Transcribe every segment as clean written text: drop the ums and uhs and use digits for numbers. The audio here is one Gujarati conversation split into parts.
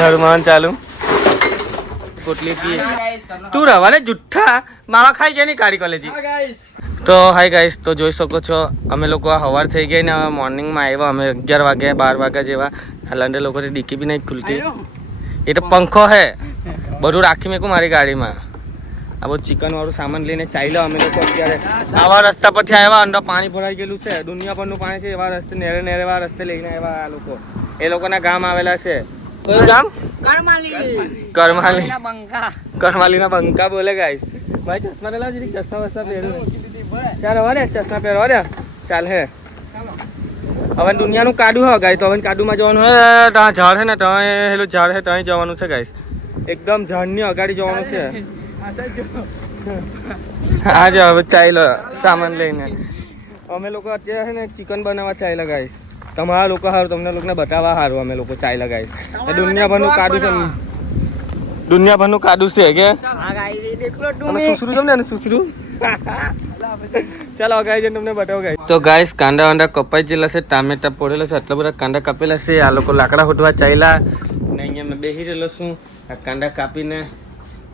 ઝાડુમાન ચાલુ પોટલી પીએ તું રવાને જુઠ્ઠા માવા ખાઈ ગયા ની કાળી કોલેજી તો હાય ગાઈસ તો જોઈ શકો છો અમે લોકો સવાર થઈ ગઈ ને મોર્નિંગમાં આવ્યા અમે 11 વાગે 12 વાગ્યા જેવા લંડન લોકોની ડીકી બી નહીં ખુલતી એ તો પંખો હે બધું રાખી મેકું મારી ગાડીમાં આ બધું ચિકન વાળું સામાન લઈને ચાલ્યો અમે લોકો અત્યારે આવા રસ્તા પરથી આવ્યા અંદર પાણી ભરાઈ ગયેલું છે દુનિયાભરનું પાણી છે એવા રસ્તે નેરે એવા રસ્તે લઈને આવ્યા આ લોકો એ લોકોના ગામ આવેલા છે કયું ગામ કરમાલીના બંકા બોલે ગાઈસ ભાઈ ચશ્મા લેલા જરી ચશ્મા વસ્તા પહેરું ચાલ હવે ચશ્મા પહેરવા દે ચાલ હે હવે દુનિયાનું કાદુ હો ગાઈસ તો હવે કાદુમાં જવાનું હે ત્યાં ઝાડ હે ને ત્યાં હેલું ઝાડ હે ત્યાં જવાનું છે ગાઈસ એકદમ ઝાડની અગાડી જવાનું છે આજે હવે ચાલ્યો સામાન લઈને અમે લોકો અત્યારે છે ને ચિકન બનાવવા ચાલ્યા ગાઈસ તમારા લોકો સારું તમને લોકોને બતાવવા સારું અમે લોકો ચાલ્યા ગાઈસ દુનિયાભરનું કાદુ છે દુનિયાભરનું કાદુ છે કે સુસરું જમ ને સુસરું ચાલો ગાઈસ તમને બતાવો ગાઈસ તો ગાઈસ કાંદા વાંડા કપાઈ ગયેલા છે ટામેટા પડેલા છે આટલા બધા કાંદા કાપેલા છે આ લોકો લાકડા હોટવા ચાલ્યા ને અહીંયા મેં બેસી રહેલો છું આ કાંદા કાપીને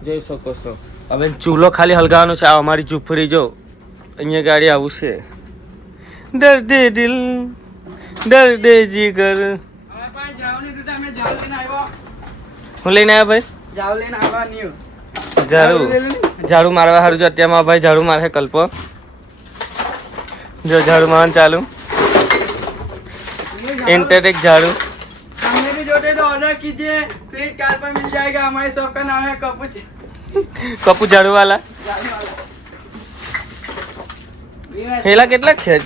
જોઈ શકો છો હવે ચૂલો ખાલી હલગાવવાનો છે આ અમારી ઝૂંપડી જો અહીંયા ગાડી આવું છે દર્દે દિલ દર્દે જીગર હું લઈને આવ્યા ભાઈ ઝાડુ મારવા સારું જો અત્યારમાં ભાઈ ઝાડુ મારે કલ્પો જો ઝાડુ મારવાનું ચાલુ इंटरटेक झाड़ू हमने भी जो तो ऑर्डर कीजिए फ्लिपकार्ट पर मिल जाएगा हमारे शॉप का नाम है कपू झाड़ू वाला हेला કેટલા ખેજ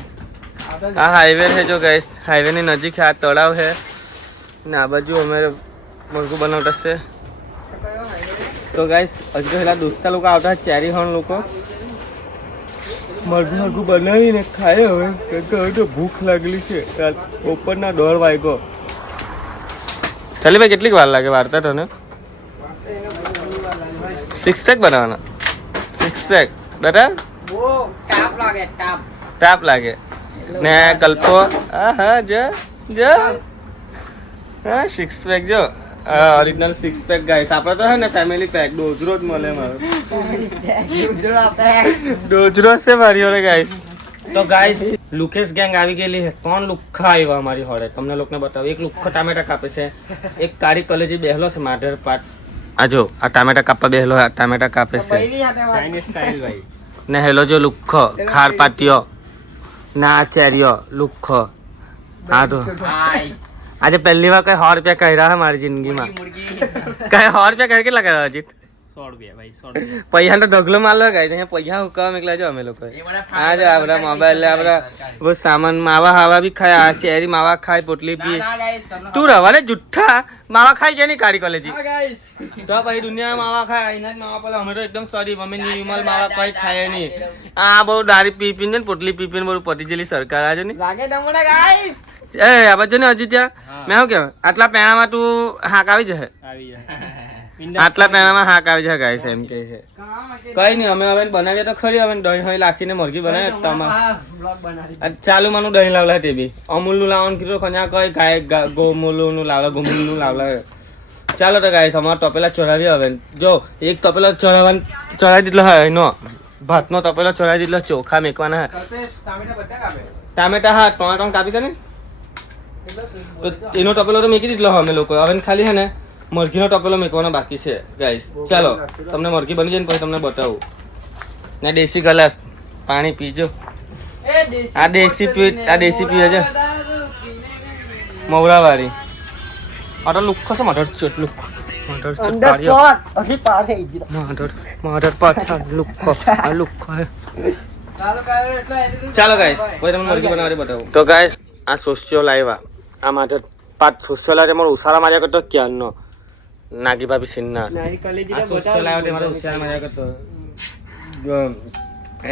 આ હાઈવે है जो गाइस हाईवे ની નજીક આ તળાવ है ને આ બાજુ અમારે મરઘું બનાવતા છે તો ગાइस હજુ હેલા દોસ્તા લોકો આવતા ચારી હણ લોકો મરઘું બનાવીને ખાય હવે તો ભૂખ લાગેલી છે બપોરના 1:30 વાગ્યો ચાલી ભાઈ કેટલીક વાર લાગે વાર્તા તને 6 પેક બનાવવાના 6 પેક બરાબર वो टाप लागे ने कल्पो हाँ जो हाँ 6 पैक जो ओरिजिनल 6 पैक गाइस आपरा तो है ना फैमिली पैक डोजरो ज मले मारो डोजरो से मारी होरे गाइस तो गाइस लुकेश गैंग આવી ગયેલી છે કોણ લુખ્ખા આવ્યા અમારી હોડે તમને લોકોને બતાવો એક લુખ્ખો ટામેટા કાપે છે એક કાળી કલેજી બેહલો છે માધર પાટ આ જો આ ટામેટા કાપવા બેહલો આ ટામેટા કાપે છે ચાઇનીઝ સ્ટાઇલ ભાઈ ને હેલો જો લુખ્ખો ખાર પાટિયો ના આચાર્યો લુખ્ખો હા તો આજે પહેલી વાર કઈ 100 રૂપિયા કહી રહ્યા મારી જિંદગીમાં કઈ 100 રૂપિયા કહી કેટલા કર્યા અજીત 100 રૂપિયા ભાઈ 100 રૂપિયા પૈસા તો ઢગલો મારલો ગાઈસ અહીંયા પૈસા હુકવા મેકલા જો અમે લોકો આ જો આપડા મોબાઈલ લે આપડા બહુ સામાન માવા હાવા બી ખાય આ ચેરી માવા ખાય પોટલી પી તું રવાને જુઠ્ઠા માવા ખાઈ ગયા ની કાળી કોલેજી તો ભાઈ દુનિયા માવા ખાય આઈના જ માવા પેલા અમે તો એકદમ સોરી અમે નિર્મલ માવા કઈ ખાય નહીં આ બહુ દારી પી પીને પોટલી પી પીને બધું પતી ગયેલી સરકાર આજે ની लागे डमड़ा गाइस એ આ બાજુ ને હજી ત્યાં મેં શું કહેવાય આટલા પેણામાં તું હાક આવી જશે આટલા પેણામાં હાક આવી જશે ગાઈસ એમ કહે છે કઈ નહીં અમે હવે બનાવીએ તો ખરી હવે દહીં હોય લાખીને મરઘી બનાવીએ તમારે ચાલુ માનું દહીં લાવલા તે બી અમૂલનું લાવવાનું કીધું ખન્યા કઈ ગાય ગોમૂલનું લાવલા ગોમૂલનું લાવલા ચાલો તો ગાઈસ અમારે તપેલા ચડાવીએ હવે જો એક તપેલો ચડાવી દીધલો હોય એનો ભાતનો તપેલો ચડાવી દીધલો ચોખા મેકવાના ટામેટા હા ટોમેટો કાપી દે ને તો એનો ટપેલો તો મેકી દીધલો અમે લોકો હવે ખાલી છે ને મરઘીનો ટપેલો મેકવાનો બાકી છે ગાઈસ ચાલો તમને મરઘી બની જાય ને પછી તમને બતાવું ને દેશી ગ્લાસ પાણી પીજો આ દેશી પીએ છે મવરાવાળી આ તો લુખ્ખો છે મધર ચોટ લુખ્ખો મધર ચોટ પાડ્યો अभी पार है મધર પાછા લુખ્ખો આ લુખ્ખો હે ચાલો ગાઈસ કોઈ તમને મરઘી બનાવવાની બતાવું તો ગાઈસ આ સોશિયો લાવ્યા આ માટે 5 સોશિયો લાવ્યા મારો ઉસારા માર્યા કરતો ક્યારનો નાગી ભાભી સિન્ના આ સોશિયો લાવ્યા તે મારો ઉસારા માર્યા કરતો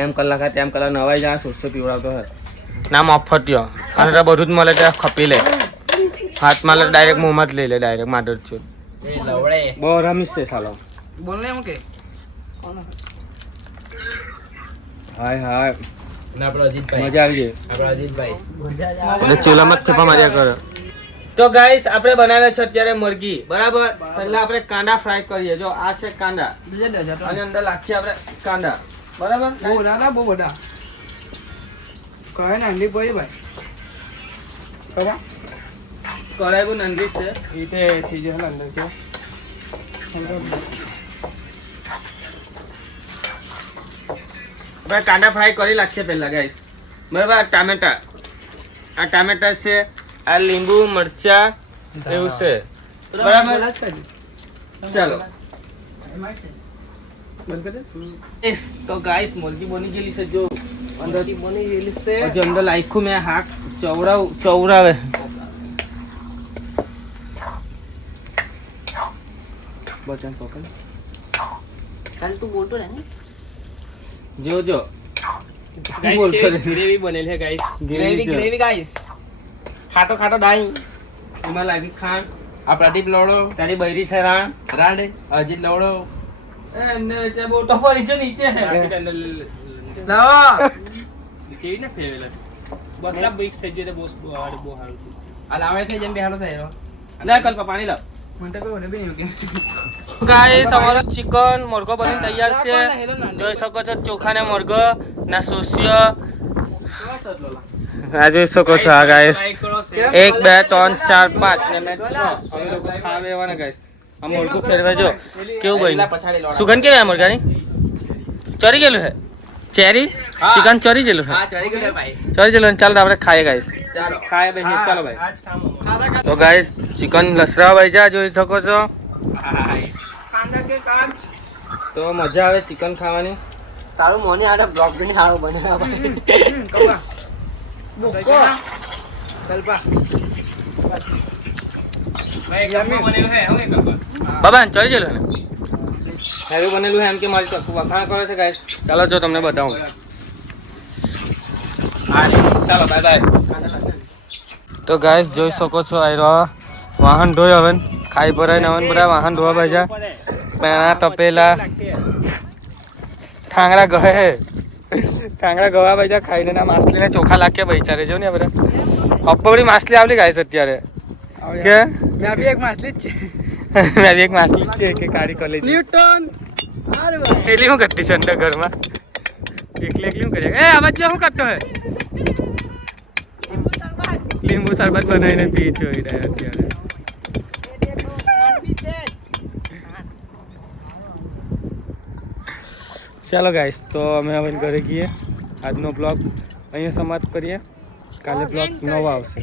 એમ કલાક તેમ કલાક નવાઈ જા સોશિયો પીવડાવતો હે નામ ઓફટ્યો અને તો બધું જ મળે ત્યાં ખપી લે હાથમાં લે ડાયરેક્ટ મોંમાં જ લઈ લે ડાયરેક્ટ માધર છો એ લવડે બહુ રમીશ છે સાલો बोलने हम के હાય હાય ના આપણો અજીતભાઈ મજા આવી ગઈ આપણો અજીતભાઈ એટલે ચૂલામાં જ ફેફા માર્યા કરે તો ગાઈસ આપણે બનાવ્યા છે અત્યારે મરઘી બરાબર. પહેલા આપણે કાંદા ફ્રાય કરીએ. જો આ છે કાંદા અને અંદર નાખીએ આપણે કાંદા બરાબર. બહુ બધા બહુ બધા કહે ને અંડી પડી ભાઈ ખબર કઢાઈ બહુ નાની છે. રીતે થઈ જશે અંદર તો આપણે કાંદા ફ્રાય કરી નાખીએ પહેલા ગાઈસ બરાબર. આ ટામેટા છે, આ લીંબુ મરચા એવું છે બરાબર. ચાલો તો ગાઈસ મુર્ગી બની ગયેલી છે. જો અંદરથી બની ગયેલી છે. હજુ અંદર લાખ્યું મેં હાથ ચવરાવે. બચન પકડ કાલ તું બોલતો રહે ને. જો ગ્રેવી બનેલી છે ગાઈસ ગ્રેવી ગાઈસ ખાટો ખાટો ડાઈ એમાં લાગી ખાંડ. આ પ્રદીપ લવડો તારી બૈરી છે રાંડ અજીત લવડો એમને વચ્ચે બોટો પડી છે નીચે. લાવો કેવી ના ફેવેલા બસ લા બીક સજ્જે તે બોસ બહુ હારું આ લાવે છે જેમ બેહાડો થાય લે કલ્પા પાણી લાવ. મને તો કોઈ બી નહીં કે ગાઈસ અમારો ચિકન મુર્ગો બનીને તૈયાર છે. જોઈ શકો છો ચોખા ને મુર્ગો ના સોસ્ય આ જોઈ શકો છો. આ ગાઈસ 1 2 3 4 5 ને મેં 6 અમે લોકો ખાવા બેવાના ગાઈસ. આ મુર્ગું ફેરવા જો કેવું બન્યું. સુગંધ કેવી આ મુર્ગાની ચરી ગયેલું છે. ચેરી ચિકન ચરી ગયેલું છે. હા ચડી ગયો ભાઈ ચરી ગયેલું. ચાલો આપણે ખાઈએ ગાઈસ. ચાલો ખાઈએ બેસીએ. ચાલો ભાઈ. આજ કામ તો ગાઈસ ચિકન લસરા ભાઈ જા જોઈ શકો છો. કાંદા કે કાગ તો મજા આવે ચિકન ખાવાની. તારું મોને આડે બ્લોગ બની હારો બનેલા ભાઈ કપા બોકો કલ્પા ભાઈ ગમ્મા બનેલું હે હવે કલ્પા બાબા ચડી ગયેલું ને હેવી બનેલું એમ કે મારી તો વખાણ કરે છે ગાઈસ. ચાલો જો તમને બતાવું. ચાલો બાય બાય. તો ગાઈસ જોઈ શકો છો આ વાહન ધોઈ હવે ખાઈ ભરાઈને હવે બધા વાહન ધોવા બાજા પેણા તપેલા ઠાંગડા ગવા બાજા ખાઈને ના માછલીને ચોખા લાગે બૈચારે જો ને બધા અપડી માછલી આવલી ગાઈસ અત્યારે કે મેં બી એક માછલી જ છે મેં એક માછલી છે કે કાળી કોલેજ ન્યૂટન અરે ભાઈ એલી હું કરતી છે અંદર ઘરમાં એકલી શું કરે. એ આવાજ જો શું કરતો હે લીંબુ શરબત બનાવીને પી જોઈ રહ્યા અત્યારે. ચાલો ગાઈસ તો અમે હવે ઘરે ગઈએ. આજનો બ્લોગ અહીંયા સમાપ્ત કરીએ. કાલે બ્લોગ નવો આવશે.